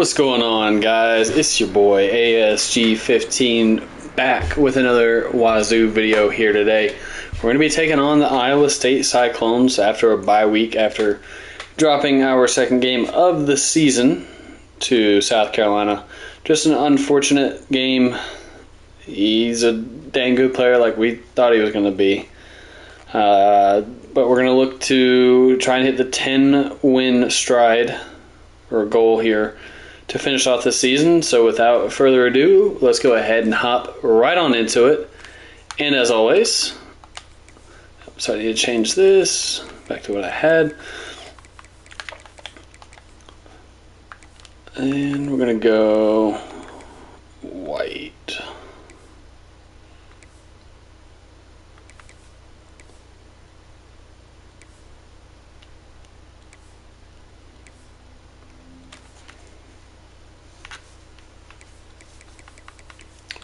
What's going on, guys? It's your boy ASG15 back with another Wazzou video here today. We're going to be taking on the Iowa State Cyclones after a bye week after dropping our second game of the season to South Carolina. Just an unfortunate game. He's a dang good player like we thought he was going to be. But we're going to look to try and hit the 10-win stride or goal here to finish off the season. So without further ado, let's go ahead and hop right on into it. And as always, so I need to change this back to what I had. And we're going to go white.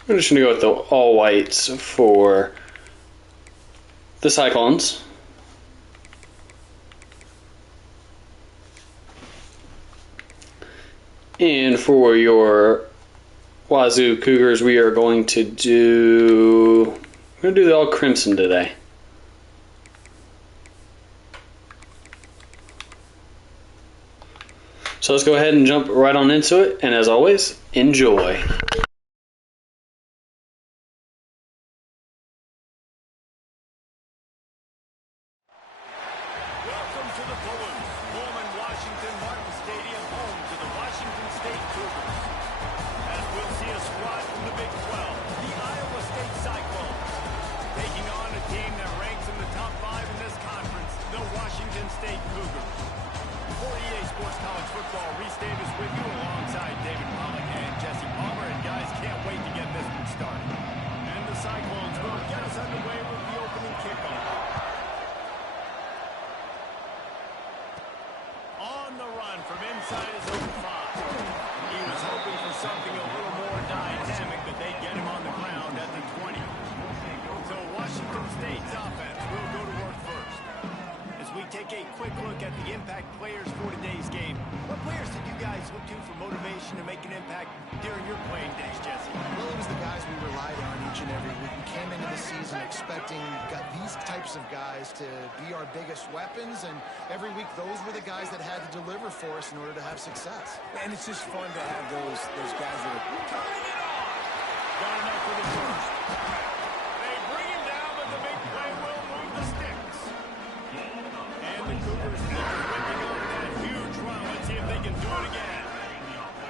I'm just going to go with the all whites for the Cyclones. And for your Wazzou Cougars, we are going to do the all crimson today. So let's go ahead and jump right on into it. And as always, enjoy. Welcome to the Balloons, home in Washington Martin Stadium, home to the Washington State Cougars. As we'll see a squad from the Big 12, the Iowa State Cyclones, taking on a team that ranks in the top 5 in this conference, the Washington State Cougars. For EA Sports College Football, Reese Davis with you alongside David Pollock and Jesse Palmer, and guys, can't wait to get this one started. And the Cyclones will get us underway with the opening kickoff. On the run from inside his own 5. He was hoping for something a little more dynamic, but they get him on the ground at the 20. So Washington State's offense will go to work first. As we take a quick look at the impact players for today's game, what players did you guys look to for motivation to make an impact during your playing days, Jesse? Well, it was the guys we relied on each and every week. We came into the season expecting these types of guys to be our biggest weapons, and every week those were the guys that had to deliver for us in order to have success. And it's just fun to have those guys that are turning it on. Got enough for the first. They bring him down, but the big play will move the sticks. And the Cougars keep ripping on that huge run. Let's see if they can do it again.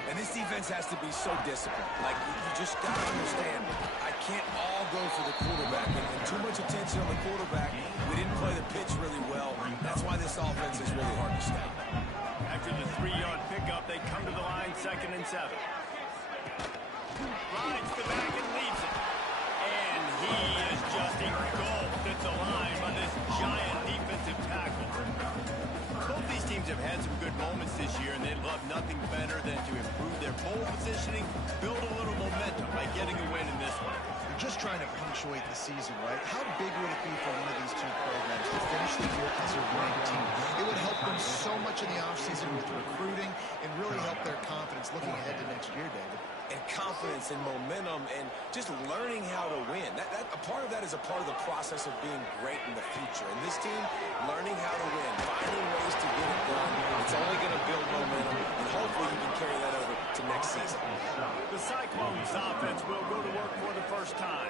And this defense has to be so disciplined. Like, you just got to understand, I can't all go for the quarterback. And too much attention on the quarterback. We didn't play the pitch really well. That's why this offense is really hard to stop. After the 3-yard pickup, they come to the line 2nd and 7. Rides the back and leaves it. And he is just engulfed at the line by this giant defensive tackle. Both these teams have had some good moments this year, and they'd love nothing better than to improve their pole positioning, build a little momentum by getting a win in this one. We're just trying to punctuate the season, right? How big would it be for one of these two programs to finish the year as a winning team? It would help them so much in the offseason with recruiting and really help their confidence looking ahead to next year, David. And confidence and momentum and just learning how to win. A part of that is a part of the process of being great in the future. And this team, learning how to win, finding ways to get it done. It's only going to build momentum, and hopefully you can carry that over to next season. The Cyclones offense will go to work for the first time.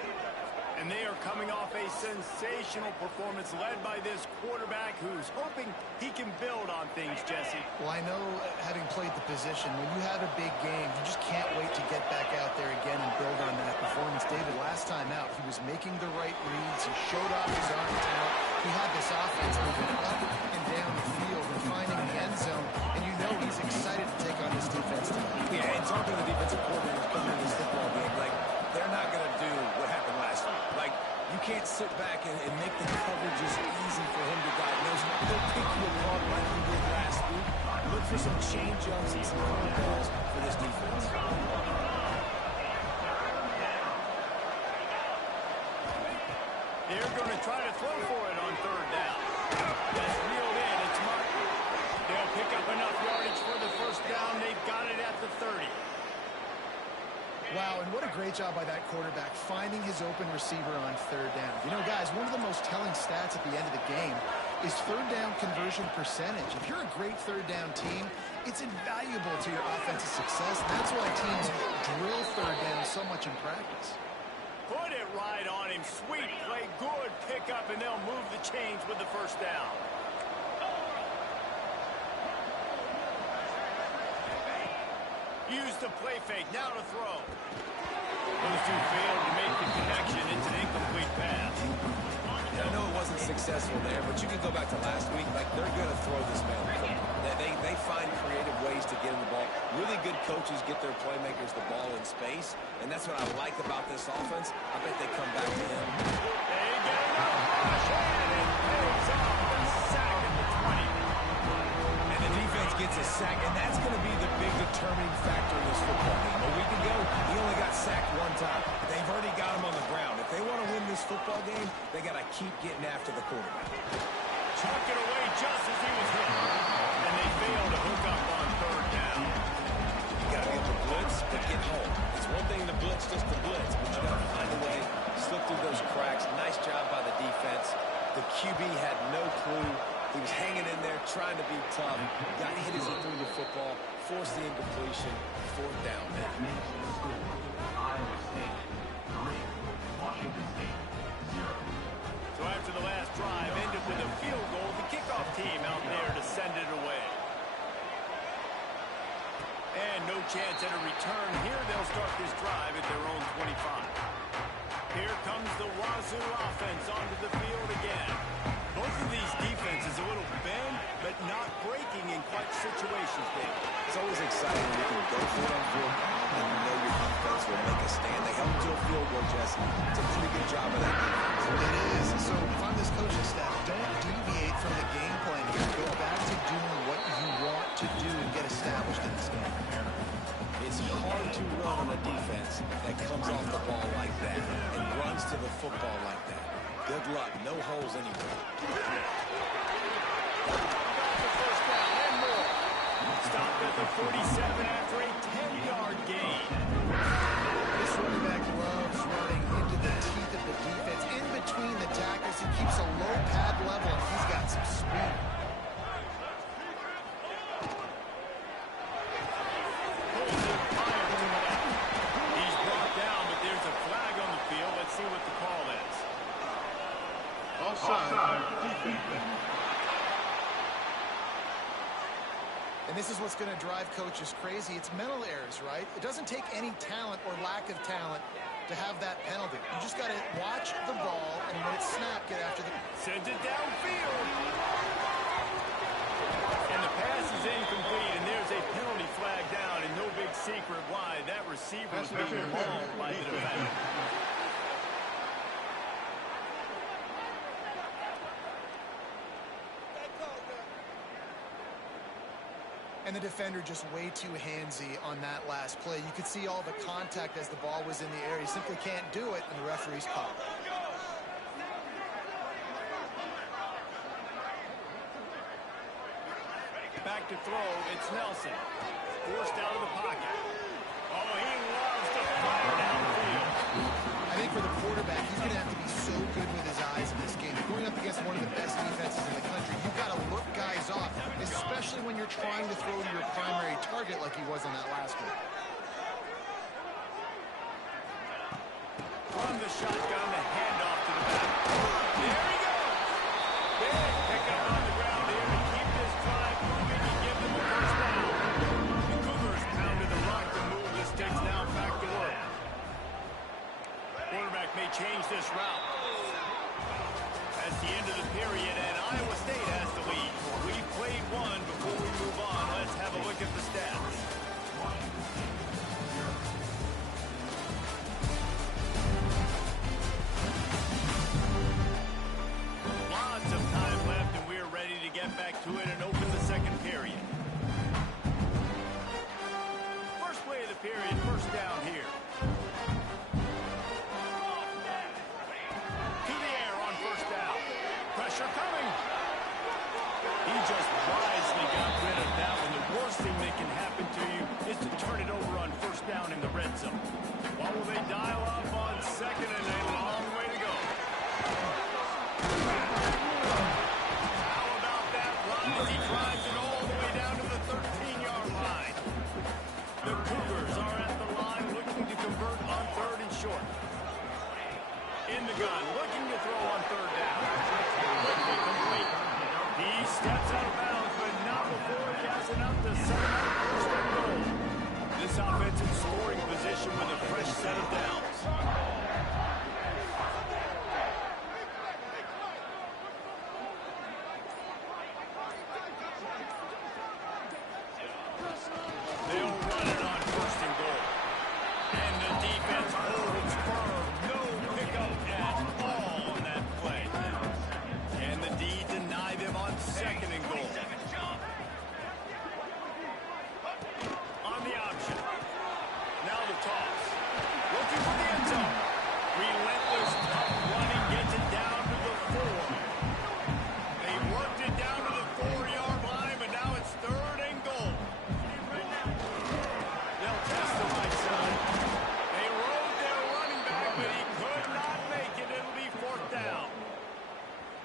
And they are coming off a sensational performance led by this quarterback who's hoping he can build on things, Jesse. Well, I know, having played the position, when you have a big game, you just can't wait to get back out there again and build on that performance. David, last time out, he was making the right reads. He showed off his arm talent. He had this offense moving up and down the field and finding the end zone. And you know he's excited to take on this defense tonight. Yeah, and talking to the defensive coordinators coming in this football game, like, they're not going to do what happened last week. Like, you can't sit back and make the coverages easy for him to diagnose. He'll pick you apart like he did last week. Look for some change-ups and some curveballs for this defense. They're going to try to throw for it on 3rd down. That's reeled in. It's Martin. They'll pick up enough yardage for the first down. They've got it at the 30. great job by that quarterback finding his open receiver on third down. You know, guys, one of the most telling stats at the end of the game is third down conversion percentage. If you're a great third down team, it's invaluable to your offensive success. That's why teams drill third down so much in practice. Put it right on him. Sweet play, good pickup, and they'll move the chains with the first down. Use the play fake, now to throw. Those two failed to make the connection. It's an incomplete pass. I know it wasn't successful there, but you can go back to last week. Like, they're going to throw this man the football. They find creative ways to get him the ball. Really good coaches get their playmakers the ball in space, and that's what I like about this offense. I bet they come back to him. They get enough rush, and it pays off. The sack at the 20. And the defense gets a sack, and that's going to be the big determining factor in this football game. A week ago, he only got sacked one time. They've already got him on the ground. If they want to win this football game, they got to keep getting after the quarterback. Chuck it away just as he was hit. And they fail to hook up on third down. You got to be able to blitz, but get home. It's one thing to blitz just to blitz, but you got to find a way, slip through those cracks. Nice job by the defense. The QB had no clue. He was hanging in there, trying to be tough. Got hit as he threw the football, forced the incompletion, fourth down. So after the last drive ended with a field goal, the kickoff team out there to send it away. And no chance at a return here. They'll start this drive at their own 25. Here comes the Wazzou offense onto the field again. Both of these defenses a little bend, but not breaking in clutch situations, Dave. It's always exciting when you can go for it on field and you know your defense will make a stand. They held them to a field goal, Jesse. It's a pretty good job of that defense. It is. So if I'm this coaching staff, don't deviate from the game plan here. Go back to doing what you want to do and get established in this game. It's hard to run on a defense that comes off the ball like that and runs to the football like that. Good luck. No holes anywhere. The first down and more. Stopped at the 47 after a 10-yard gain. This running back loves running into the teeth of the defense. In between the tackles, he keeps a low pad level, and he's got some speed. He's brought down, but there's a flag on the field. Let's see what the call is. Offside. Defense. And this is what's going to drive coaches crazy. It's mental errors, right? It doesn't take any talent or lack of talent to have that penalty. You just got to watch the ball, and when it's snapped, get after the... Sends it downfield. And the pass is incomplete, and there's a penalty flag down, and no big secret why. That receiver was being mauled by the defender. And the defender just way too handsy on that last play. You could see all the contact as the ball was in the air. He simply can't do it, and the referee's called. Back to throw, it's Nelson. Forced out of the pocket. Oh, he loves to fire downfield. I think for the quarterback, he's going to have to be so good with his eyes in this game. Going up against one of the best defenses in the country, you've got to look guys off, especially when you're trying to throw to your primary target like he was on that last one. From the shotgun, the handoff to the back. There he goes. Big pickup on the ground here to keep this drive moving and give them a first down. The Cougars pounded the rock to move the sticks now back to work. Quarterback may change this route. That's the end of the period, and Iowa State has the lead. We've played one. Before we move on, let's have a look at the stats. Lots of time left, and we're ready to get back to it and open the second period. First play of the period, first down here. Pressure coming. He just wisely got rid of that one. The worst thing that can happen to you is to turn it over on first down in the red zone. What will they gets in scoring position with a fresh set of downs. They'll run it on first and goal. And the defense holds firm. No pickup at all on that play. And the D deny them on second and goal. On the option. Now the toss. Looking for the end zone. Relentless, tough running gets it down to the 4. They worked it down to the 4-yard line, but now it's third and goal. They'll test the right side. They rode their running back, but he could not make it. It'll be fourth down.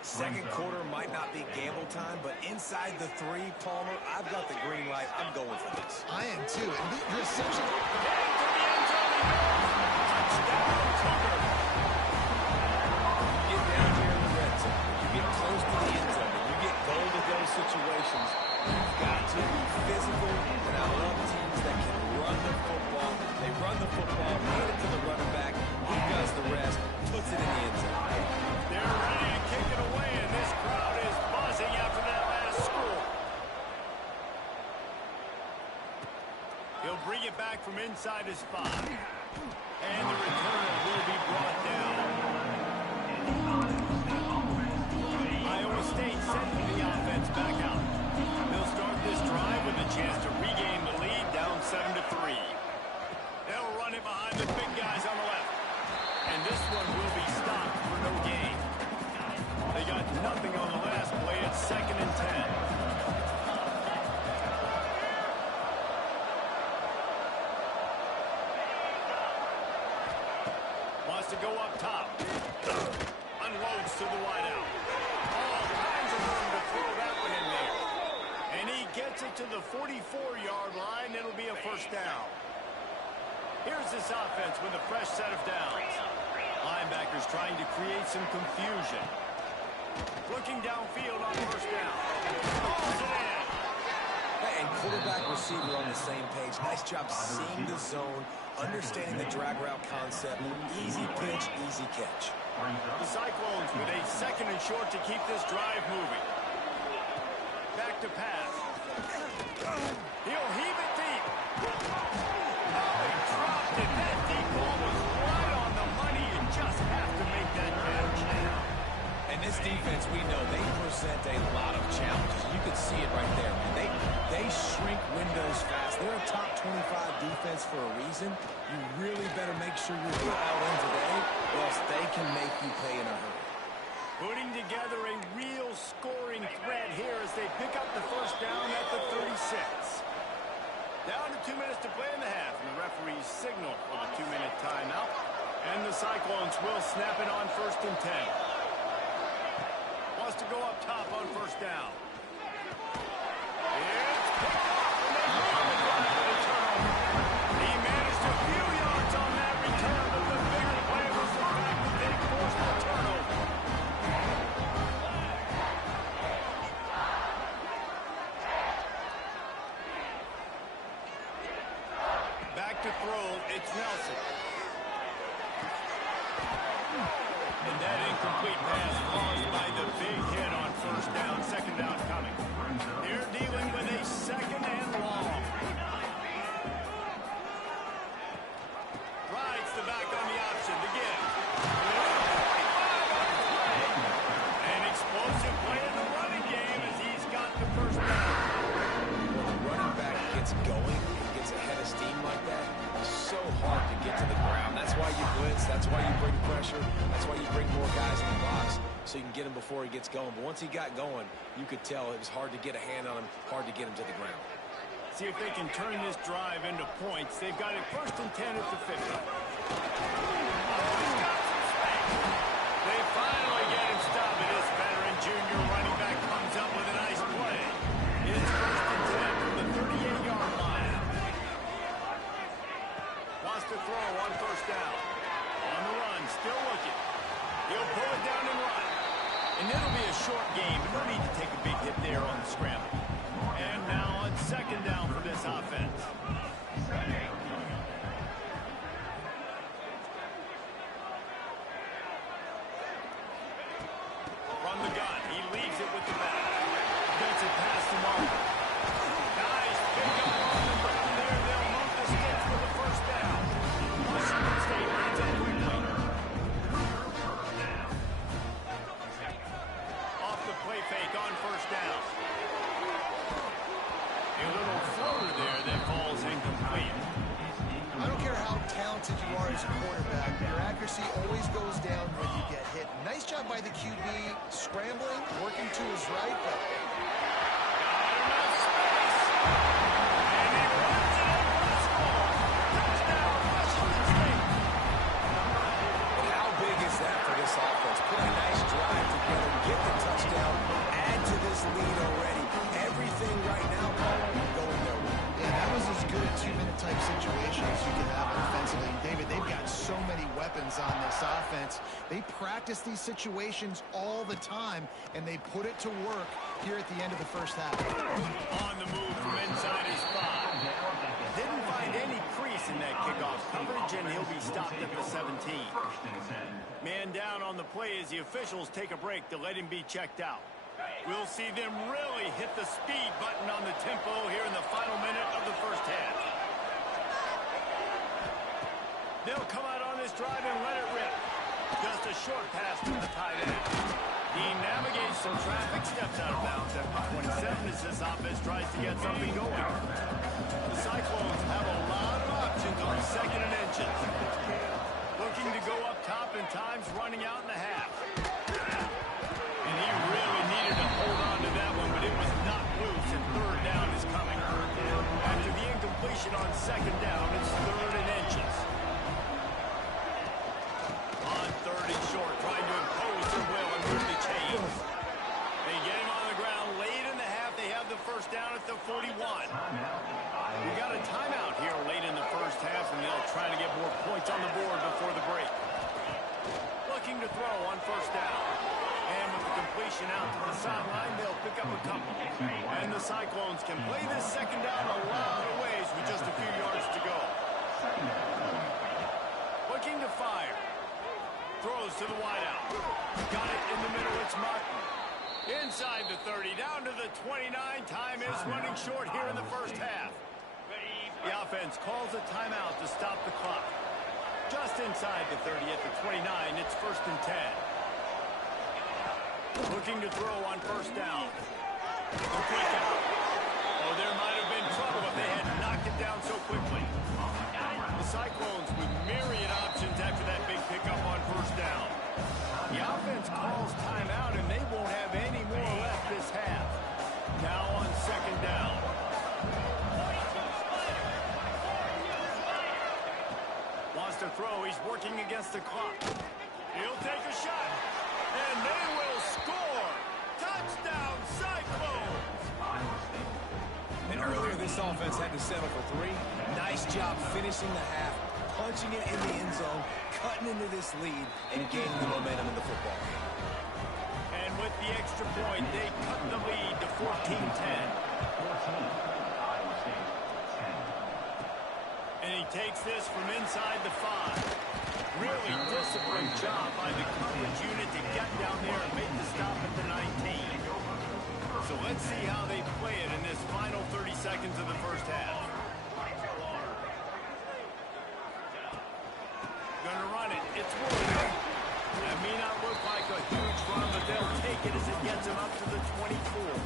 Second quarter might not be gamble time, but inside the 3, Palmer, I've got the green light. I'm going for this. I am too. And the reception. Heading to the end zone he goes. Touchdown, Cougars. You get down here in the red zone, you get close to the end zone, and you get goal-to-go situations, you've got to be physical, and I love teams that can run the football. They run the football, hand it to the running back, he does the rest, puts it in the end zone. They're ready to kick it away, and this crowd is buzzing after that last score. He'll bring it back from inside his 5. And the return will be brought down. Iowa State sending the offense back out. They'll start this drive with a chance to regain the lead, down 7-3. They'll run it behind the big guys on the left. And this one will be stopped for no gain. They got nothing on the last play. It's 2nd and 10. Wants to go up top. Unloads to the wideout. All kinds of room to throw that one in there. And he gets it to the 44-yard line. It'll be a first down. Here's this offense with a fresh set of downs. Linebackers trying to create some confusion. Looking downfield on first down. Pulls it in. Hey, and quarterback receiver on the same page. Nice job seeing the zone, understanding the drag route concept. Easy pitch, easy catch. The Cyclones with a 2nd and short to keep this drive moving. Back to pass. He'll heave it deep. Oh, he dropped it. That deep ball was right on the money. You just have to make that catch. And this defense, we know, they present a lot of challenges. You can see it right there, man. They shrink windows fast. They're a top 25 defense for a reason. You really better make sure you're dialed in today, or else they can make you pay in a hurry. Putting together a real scoring threat here as they pick up the first down at the 36. Down to 2 minutes to play in the half, and the referees signal for the 2-minute timeout. And the Cyclones will snap it on 1st and 10. Wants to go up top on first down. It's picked off, and they go on the drive with a turnover. He managed a few yards on that return, but the bigger play was the fact that they forced the turnover. Back to throw, it's Nelson. And that incomplete pass caused by the big hit on first down, 2nd down coming. They're dealing with a 2nd and long. Rides the back on the option to get it. 45 on the play. An explosive play in the running game as he's got the first down. When the running back gets going and gets ahead of steam like that, it's so hard to get to the ground. That's why you blitz. That's why you bring pressure. That's why you bring more guys in the box so you can get him before he gets going. But once he got going, you could tell it was hard to get a hand on him, hard to get him to the ground. See if they can turn this drive into points. They've got it 1st and 10 at the 50. Oh, he's got some space. They finally get him stopped. This veteran junior running back comes up with a nice play. It's 1st and 10 from the 38-yard line. Wants to throw on first down. On the run, still looking. He'll pull it down and run. And it'll be a short game. No need to take a big hit there on the scramble. And now on 2nd down for this offense. as a quarterback, your accuracy always goes down when you get hit. Nice job by the QB, scrambling, working to his right, but How big is that for this offense? Put a nice drive together, get the touchdown, add to this lead already. Everything right now, going their way. yeah, that was as good a two-minute type situation as you could have offensively. And David, they've got so many weapons on this offense. They practice these situations all the time, and they put it to work here at the end of the first half. On the move from inside his 5. Didn't find any crease in that kickoff coverage, and he'll be stopped at the 17. Man down on the play as the officials take a break to let him be checked out. We'll see them really hit the speed button on the tempo here in the final minute of the first half. They'll come out on this drive and let it rip. Just a short pass to the tight end. He navigates some traffic, steps out of bounds at the 27 as this offense tries to get something going. The Cyclones have a lot of options on second and inches. Looking to go up top and times running out in the half. And he really needed to hold on to that one, but it was not loose, and third down is coming. After the incompletion on second down, it's third and inches. On third and short, trying to impose their will and move the chains. They get him on the ground late in the half. They have the first down at the 41. We got a timeout here late in the first half, and they'll try to get more points on the board before the break. Looking to throw on first down. And with the completion out to the sideline, they'll pick up a couple. And the Cyclones can play this second down a lot of ways with just a few yards to go. Looking to fire. Throws to the wideout. Got it in the middle. It's Martin. Inside the 30, down to the 29. Time is running short here in the first half. The offense calls a timeout to stop the clock. Just inside the 30 at the 29, it's first and 10. Looking to throw on first down. A quick out. Oh, there might have been trouble if they had knocked it down so quickly. The Cyclones with myriad options after that big pickup on first down. The offense calls timeout, and they won't have any more left this half. Now on second down. Wants to throw. He's working against the clock. He'll take a shot. And they will score! Touchdown, Cyclones! And earlier, this offense had to settle for 3. Nice job finishing the half, punching it in the end zone, cutting into this lead, and gaining the momentum in the football game. And with the extra point, they cut the lead to 14-10. And he takes this from inside the 5. Really disciplined job by the coverage unit to get down there and make the stop at the 19. So let's see how they play it in this final 30 seconds of the first half. Gonna run it. It's working. That may not look like a huge run, but they'll take it as it gets them up to the 24.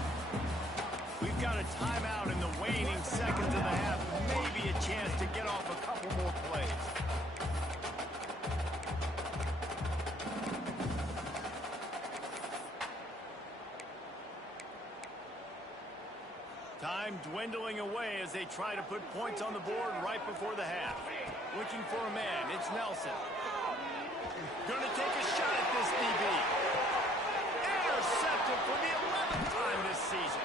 We've got a timeout in the waning seconds of the half. Maybe a chance to get off a couple more plays. Time dwindling away as they try to put points on the board right before the half. Looking for a man. It's Nelson. Gonna take a shot at this DB. Intercepted for the 11th time this season.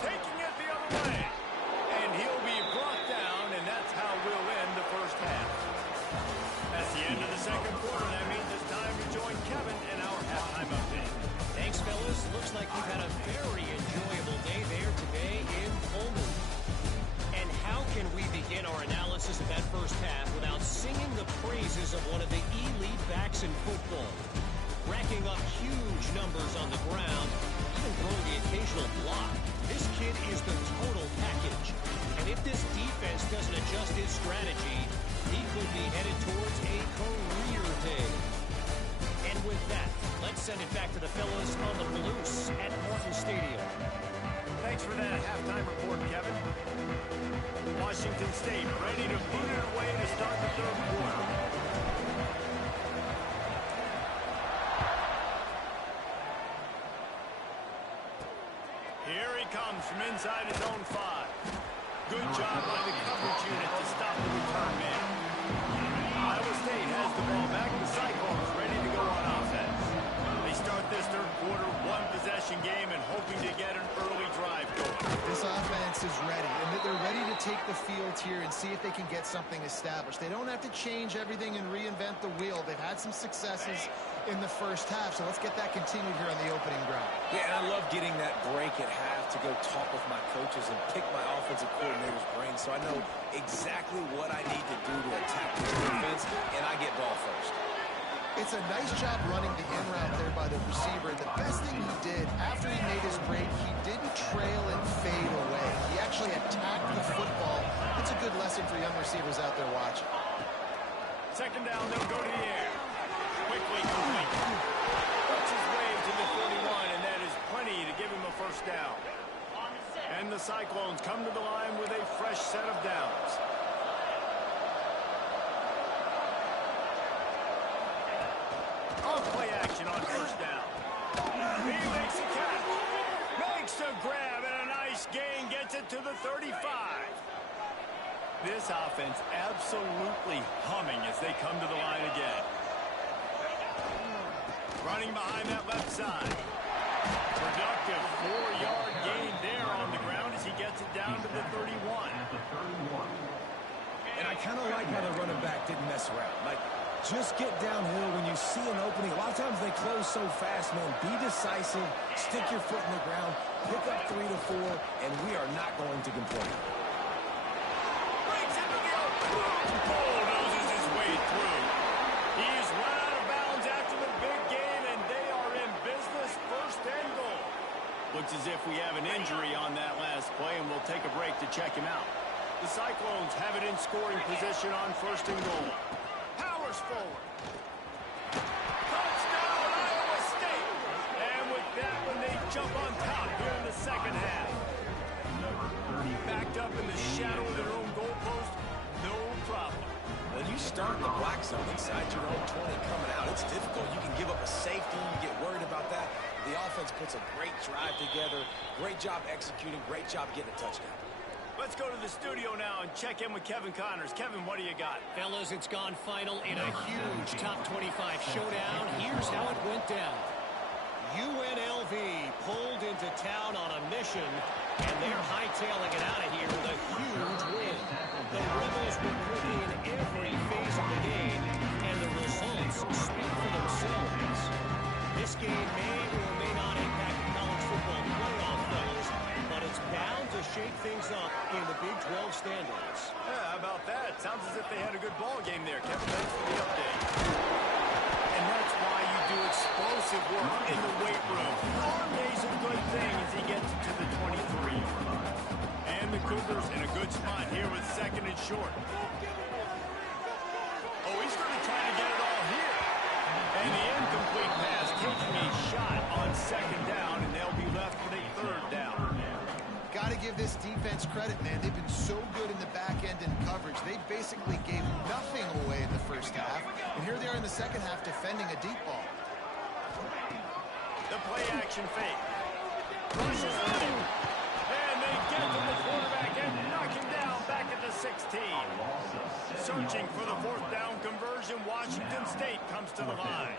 Taking it the other way. And he'll be brought down, and that's how we'll end the first half. That's the end of the second quarter. That means it's time to join Kevin in our halftime update. Thanks, fellas. Looks like we've had a very enjoyable day there today in Pullman. And how can we begin our analysis of that first half without singing the praises of one of the elite backs in football? Racking up huge numbers on the ground, even throwing the occasional block. This kid is the total package. And if this defense doesn't adjust his strategy, he could be headed towards a career day. And with that, let's send it back to the fellas on the Palouse at Martin Stadium. Thanks for that halftime report, Kevin. Washington State ready to put it away to start the third quarter. Here he comes from inside his own 5. Good job by the coverage unit to stop the return man. Iowa State has the ball back. The Cyclones ready to go on offense. They start this third quarter one-possession game and hoping to get an early drive going. This offense is ready, and they're ready to take the field here and see if they can get something established. They don't have to change everything and reinvent the wheel. They've had some successes in the first half, so let's get that continued here on the opening drive. Yeah, and I love getting that break at half to go talk with my coaches and pick my offensive coordinator's brain so I know exactly what I need to do to attack the defense, and I get ball first. It's a nice job running the in route there by the receiver. The best thing he did after he made his break, he didn't trail and fade away. He actually attacked the football. It's a good lesson for young receivers out there watching. Second down, they'll go to the air. Quickly complete. Works his way to the 41, and that is plenty to give him a first down. And the Cyclones come to the line with a fresh set of downs. Play action on first down. He makes a catch. Makes a grab and a nice gain. Gets it to the 35. This offense absolutely humming as they come to the line again. Running behind that left side. Productive 4-yard gain there on the ground as he gets it down to the 31. And I kind of like how the running back didn't mess around. Like, just get downhill when you see an opening. A lot of times they close so fast, man. Be decisive, stick your foot in the ground, pick up 3 to 4, and we are not going to complain. Breaks into the open. Bulldozes his way through. He's run out of bounds after the big game, and they are in business. First and goal. Looks as if we have an injury on that last play, and we'll take a break to check him out. The Cyclones have it in scoring position on first and goal. Forward. Touchdown, Iowa State. And with that one, they jump on top here in the second half. Backed up in the shadow of their own goalpost, no problem. When you start in the black zone inside your own 20 coming out, it's difficult. You can give up a safety. You get worried about that. The offense puts a great drive together. Great job executing. Great job getting a touchdown. Let's go to the studio now and check in with Kevin Connors. Kevin, what do you got? Fellas, it's gone final in a huge top 25 showdown. Here's how it went down. UNLV pulled into town on a mission, and they're hightailing it out of here with a huge win. The Rebels were quickly in every phase of the game, and the results speak for themselves. This game may or may not impact the college football playoff, fellas, but it's bound to shake things up in the Big 12 standings. Yeah, how about that? Sounds as if they had a good ball game there, Kevin. Thanks for the update. And that's why you do explosive work in the weight room. Armay's a good thing as he gets to the 23. And the Cougars in a good spot here with second and short. Oh, he's going to try to get it all here. And the incomplete pass taking a shot on second down, and they'll be left with a third down. Got to give this defense credit, man. They've been so good in the back end in coverage. They basically gave nothing away in the first half. And here they are in the second half defending a deep ball. The play action fake. Rushes in. And they get to the quarterback and knock him down back at the 16. Searching for the fourth down conversion, Washington State comes to the line.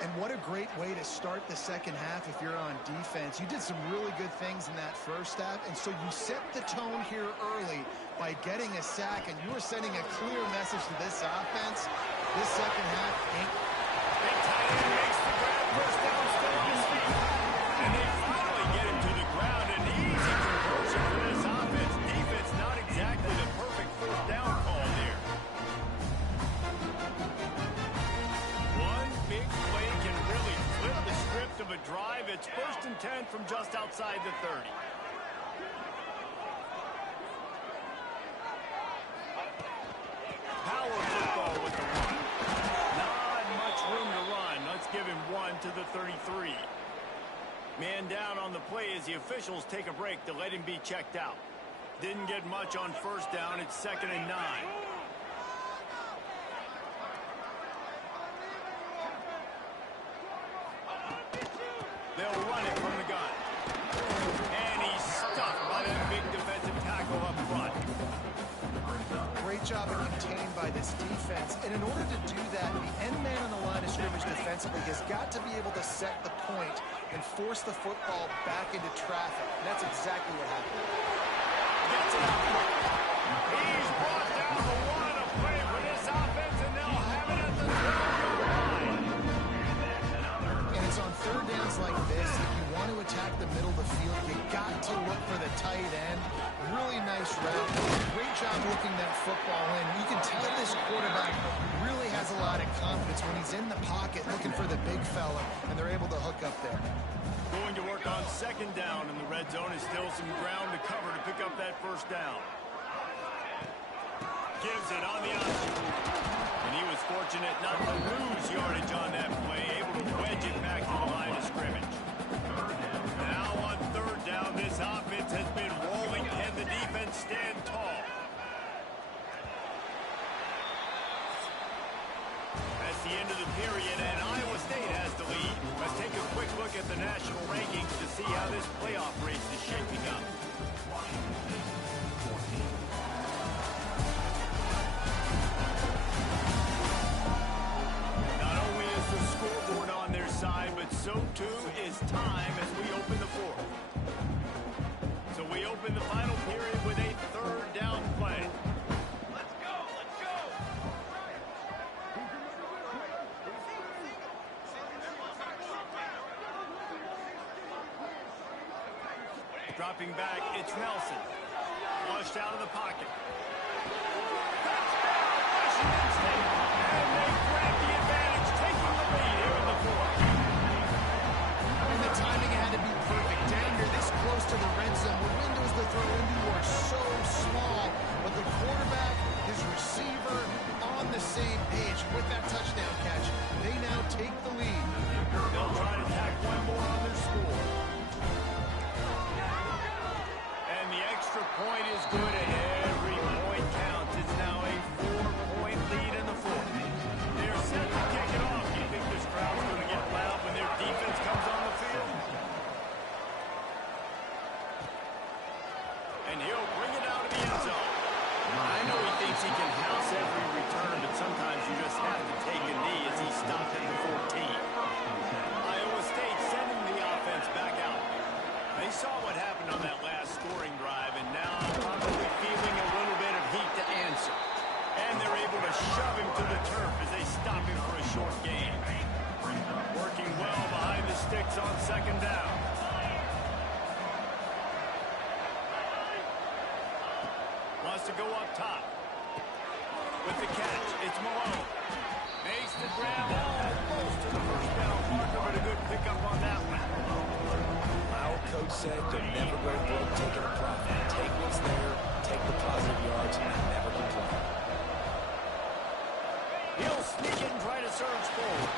And what a great way to start the second half if you're on defense. You did some really good things in that first half, and so you set the tone here early by getting a sack, and you were sending a clear message to this offense. This second half ain't... Big tight end makes the grab, first down, still on his feet. And they finally get him to the ground. An easy conversion for this offense. Defense not exactly the perfect fourth down call there. One big play can really flip the script of a drive. It's first and 10 from just outside the 30. Power football with the run. Not much room to run. Let's give him one to the 33. Man down on the play as the officials take a break to let him be checked out. Didn't get much on first down. It's second and 9. Great job of contained by this defense. And in order to do that, the end man on the line of scrimmage defensively has got to be able to set the point and force the football back into traffic. And that's exactly what happened. Gets it out quick. He's brought down the one to play for this offense, and they'll have it at the 12-yard line. And it's on third downs like this, if you want to attack the middle of the field, you got to look for the tight end. Really nice route. Great job looking that football in. You can tell this quarterback really has a lot of confidence when he's in the pocket looking for the big fella, and they're able to hook up there. Going to work on second down in the red zone is still some ground to cover to pick up that first down. Gives it on the option. And he was fortunate not to lose yardage on that play, able to wedge it back to the line of scrimmage. Now on third down, this offense has been rolling. Can the defense stand tall? That's the end of the period, and Iowa State has the lead. Let's take a quick look at the national rankings to see how this playoff race is shaping up. Not only is the scoreboard on their side, but so too is time as we open the fourth. So we open the final period with a third down play. Let's go, let's go! Dropping back, it's Nelson. Flushed out of the pocket. Washington State, and they grab the advantage, taking the lead here in the fourth. And the timing had to be perfect. Down here this close to the red zone, the windows to throw into are so small, but the quarterback, his receiver, on the same page. With that touchdown catch, they now take the lead. They'll try to tack one more on their score. And the extra point is good, and every point counts. It's now a 4-point lead in the fourth. They're set to kick it off. Do you think this crowd's going to get loud when their defense comes on the field? And he'll bring it out of the end zone. I know he thinks he can house every return, but sometimes you just have to take a knee as he stopped at the 14. Iowa State sending the offense back out. They saw what happened on that last scoring drive, and now probably feeling a little bit of heat to answer. And they're able to shove him to the turf as they stop him for a short gain. Working well behind the sticks on second down. Wants to go up top. With the catch, it's Malone. Makes the grab almost to the first down marker, but a good pickup on that one. My old coach said, don't never go broke taking a profit. Take what's there, take the positive yards, and never complain. He'll sneak it and try to surge forward.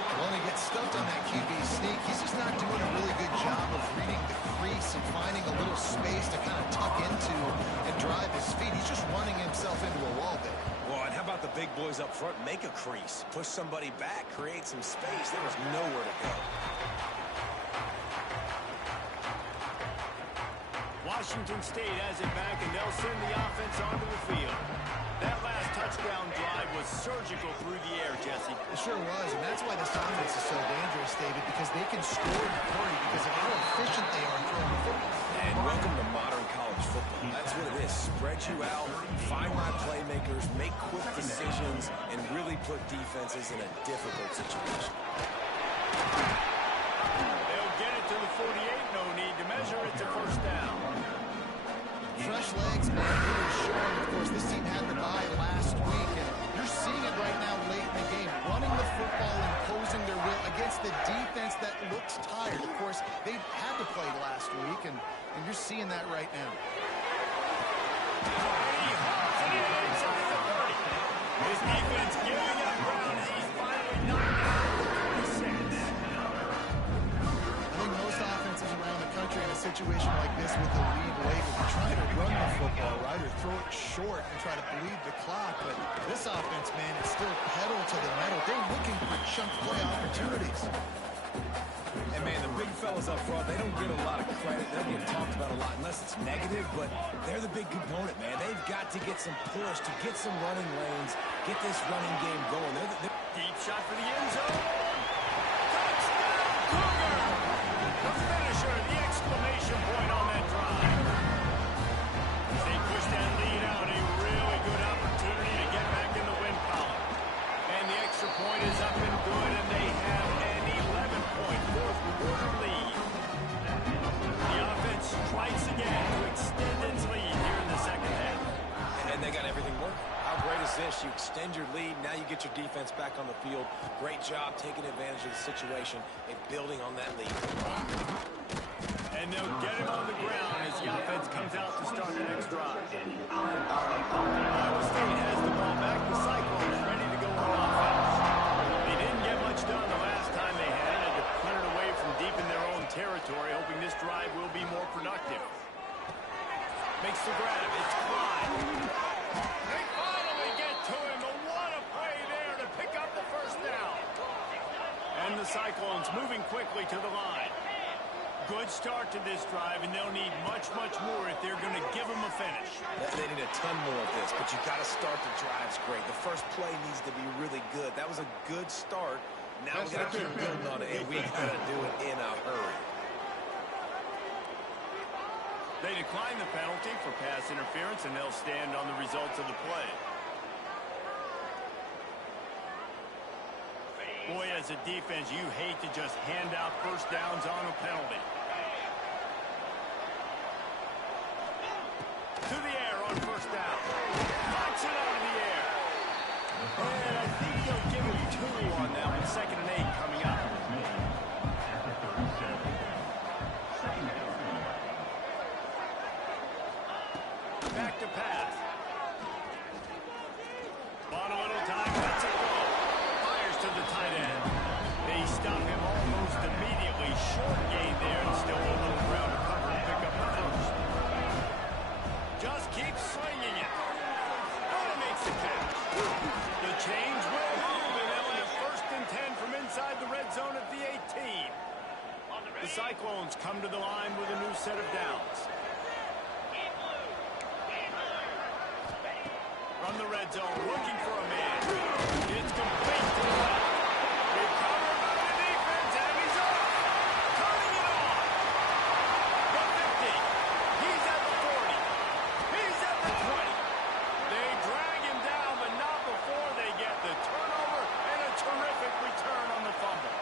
Well, he gets stumped on that QB sneak. He's just not doing a really good job of reading the crease and finding a little space to kind of tuck into and drive his feet. He's just running himself into a wall there. Well, and how about the big boys up front? Make a crease. Push somebody back. Create some space. There was nowhere to go. Washington State has it back, and they'll send the offense onto the field. That last touchdown drive was surgical through the air, Jesse. It sure was, and that's why this offense is so dangerous, David, because they can score in a hurry because of how efficient they are throwing the football. And welcome to modern college football. That's what it is. Spread you out, find my playmakers, make quick decisions, and really put defenses in a difficult situation. They'll get it to the 48. No need to measure. It's a first down. Fresh legs, man, it is showing. Of course, this team had the bye last week, and you're seeing it right now late in the game. Running the football, imposing their will against the defense that looks tired. Of course, they had to play last week, and you're seeing that right now. He hauls it in inside the 30. His defense giving up ground as he's finally knocked out for 36. I think most offenses around the country in a situation like this with the lead late will be trying to run the football, right, or throw it short and try to bleed the clock. But this offense, man, it's still pedal to the metal. They're looking for chunk play opportunities. And, man, the big fellas up front, they don't get a lot of credit. They don't get talked about a lot unless it's negative, but they're the big component, man. They've got to get get some push, to get some running lanes, get this running game going. Deep shot for the end zone. Touchdown, Cougar! The finisher, the exclamation point on that drive. As they push that lead out, a really good opportunity to get back in the win column. And the extra point is up and good, and they have an 11-point fourth quarter lead. The offense strikes again to extend its lead here in the second half. And they got everything working. How great is this? You extend your lead, now you get your defense back on the field. Great job taking advantage of the situation and building on that lead. And they'll get him on the ground as the offense comes out to start the next drive. Iowa State has the ball back. The Cyclones ready to go on offense. They didn't get much done the last time they had to punt it away from deep in their own territory, hoping this drive will be more productive. Makes the grab. It's Clyde. They finally get to him, but what a play there to pick up the first down. And the Cyclones moving quickly to the line. Good start to this drive, and they'll need much, much more if they're going to give them a finish. They need a ton more of this, but you got to start the drives great. The first play needs to be really good. That was a good start. Now we got to keep building on it, and we got to do it in a hurry. They decline the penalty for pass interference, and they'll stand on the results of the play. Boy, as a defense, you hate to just hand out first downs on a penalty. To the air on first down. Knocks it out of the air. And I think they'll give him 2 on that one. 2nd and 8 coming up. Back to pass. On a little time, lets it go. Fires to the tight end. They stop him almost immediately. Short gain there, and still a little ground to cover to pick up the first. Just keep swinging it. Oh, makes the catch. The change will move, and they'll have 1st and 10 from inside the red zone at the 18. The Cyclones come to the line with a new set of downs. From the red zone, looking for a man. It's complete to the left. Recovered by the defense, and he's off. Cutting it off. The 50. He's at the 40. He's at the 20. They drag him down, but not before they get the turnover and a terrific return on the fumble.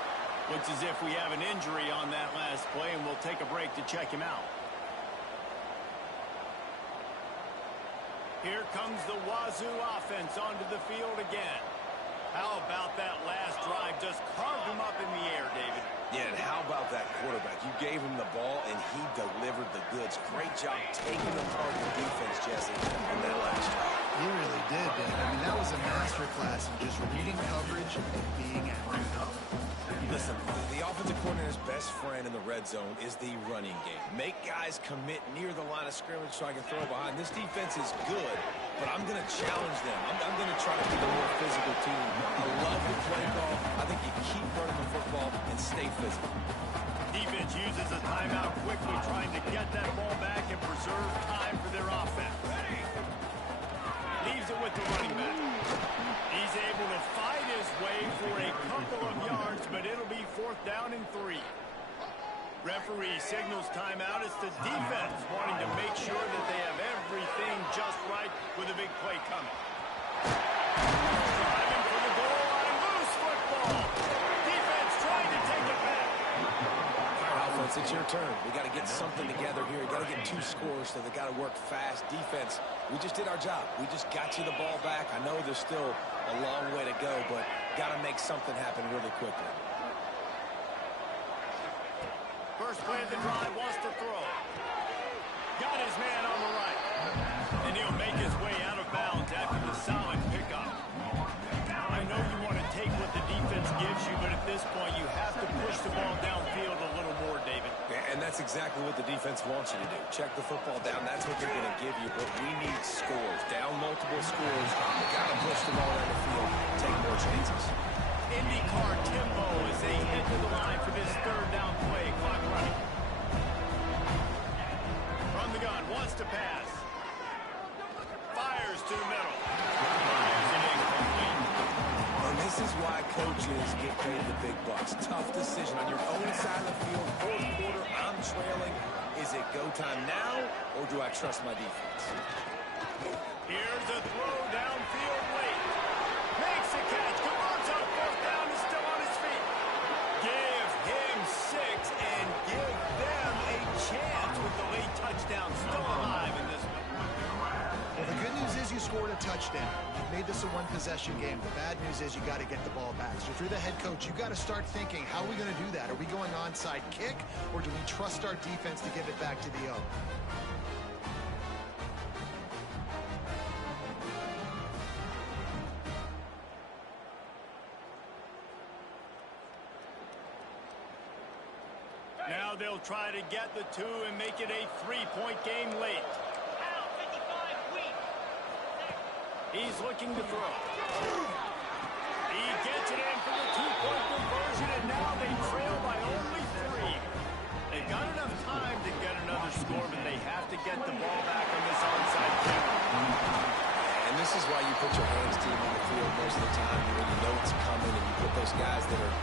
Looks as if we have an injury on that last play, and we'll take a break to check him out. Here comes the Wazzou offense onto the field again. How about that last drive? Just carved him up in the air, David. Yeah, and how about that quarterback? You gave him the ball, and he delivered the goods. Great job taking apart the defense, Jesse, in that last drive. He really did, Dan. I mean, that was a masterclass in just reading coverage and being accurate. Listen, the offensive coordinator's best friend in the red zone is the running game. Make guys commit near the line of scrimmage so I can throw behind. This defense is good, but I'm going to challenge them. I'm going to try to be a more physical team. I love the play call. I think you keep running the football and stay physical. Defense uses a timeout quickly, trying to get that ball back and preserve time for their offense. Leaves it with the running back. He's able to fight his way for a couple of yards, but it'll be 4th down and 3. Referee signals timeout. It's the defense wanting to make sure that they have everything just right with a big play coming. Driving for the goal line. Loose football. Defense trying to take it back. Offense, it's your turn. We got to get something together here. You got to get 2 scores, so they got to work fast. Defense, we just did our job. We just got you the ball back. I know there's still a long way to go, but got to make something happen really quickly. First play of the drive, wants to throw. Got his man on the right. And he'll make his way out of bounds after the solid pickup. I know you want to take what the defense gives you, but at this point you have to push the ball downfield a little more, David. Yeah, and that's exactly what the defense wants you to do. Check the football down. That's what they're going to give you, but we need scores. Down multiple scores. We got to push the ball down the field. Take more chances. IndyCar tempo as they head to the line for this 3rd down play. Clock running. From the gun, wants to pass. Fires coaches get paid the big bucks. Tough decision on your own side of the field. Fourth quarter, I'm trailing. Is it go time now, or do I trust my defense? Here's a throw downfield late. Makes the catch. Converts on fourth down. Is still on his feet. Give him 6 and give them a chance with the late touchdown. Still alive in this one. Well, the good news is you scored a touchdown. You've made this a one-possession game. The bad news is you got to get the ball back. So if you're the head coach, you got to start thinking, how are we going to do that? Are we going onside kick, or do we trust our defense to give it back to the O? Now they'll try to get the 2 and make it a 3-point game late. He's looking to throw. He gets it in for the 2-point conversion, and now they trail by only 3. They've got enough time to get another score, but they have to get the ball back on this onside kick. And this is why you put your hands team on the field most of the time when you know it's coming, and you put those guys that are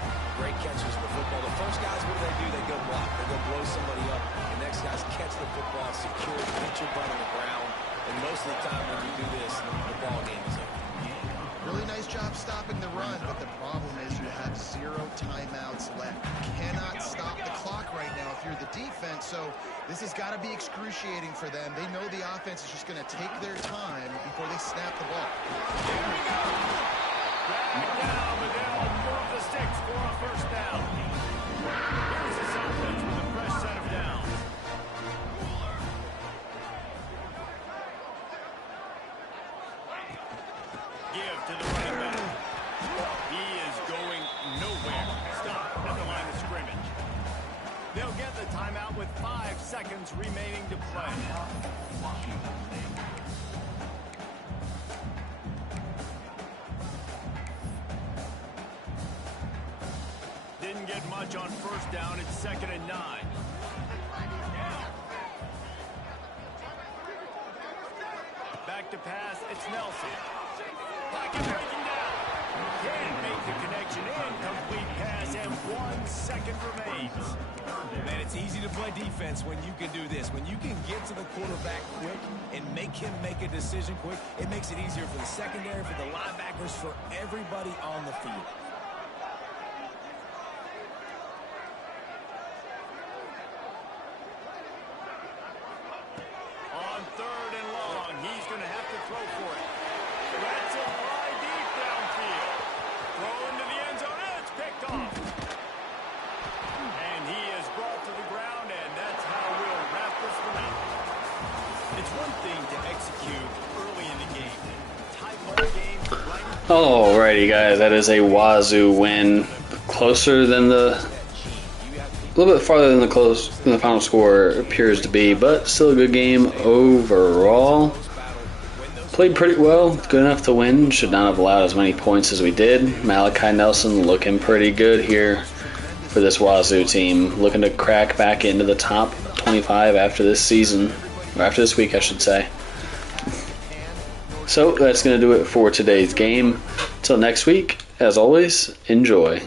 great catchers in the football. The first guys, what do? They go block. They go blow somebody up. The next guys catch the football, secure, put your butt on the ground. And most of the time when you do this, the ball game is over. Really nice job stopping the run, but the problem is you have 0 timeouts left. You cannot stop the clock right now if you're the defense, so this has got to be excruciating for them. They know the offense is just going to take their time before they snap the ball. Here we go. Drag down, but they'll move the sticks for a first down. Here's this offense with a fresh set of downs. Give to the running back. He is going nowhere. Stop at the line of scrimmage. They'll get the timeout with 5 seconds remaining to play. Didn't get much on first down. It's 2nd and 9. Back to pass. It's Nelson. Pocket breaking down. Can't make the connection. Incomplete pass, and 1 second remains. Man, it's easy to play defense when you can do this. When you can get to the quarterback quick and make him make a decision quick, it makes it easier for the secondary, for the linebackers, for everybody on the field. On 3rd and long, he's going to have to throw for it. That's a fly deep downfield. Throw into the end zone, and it's picked off. And he is brought to the ground, and that's how we'll wrap this one up. It's one thing to execute early in the game. Tight ball game, right? Alrighty, guys, that is a Wazzou win. Closer than a little bit farther than the final score appears to be, but still a good game overall. Played pretty well, good enough to win. Should not have allowed as many points as we did. Malachi Nelson looking pretty good here for this Wazzou team. Looking to crack back into the top 25 after this season, or after this week, I should say. So that's going to do it for today's game. Until next week, as always, enjoy.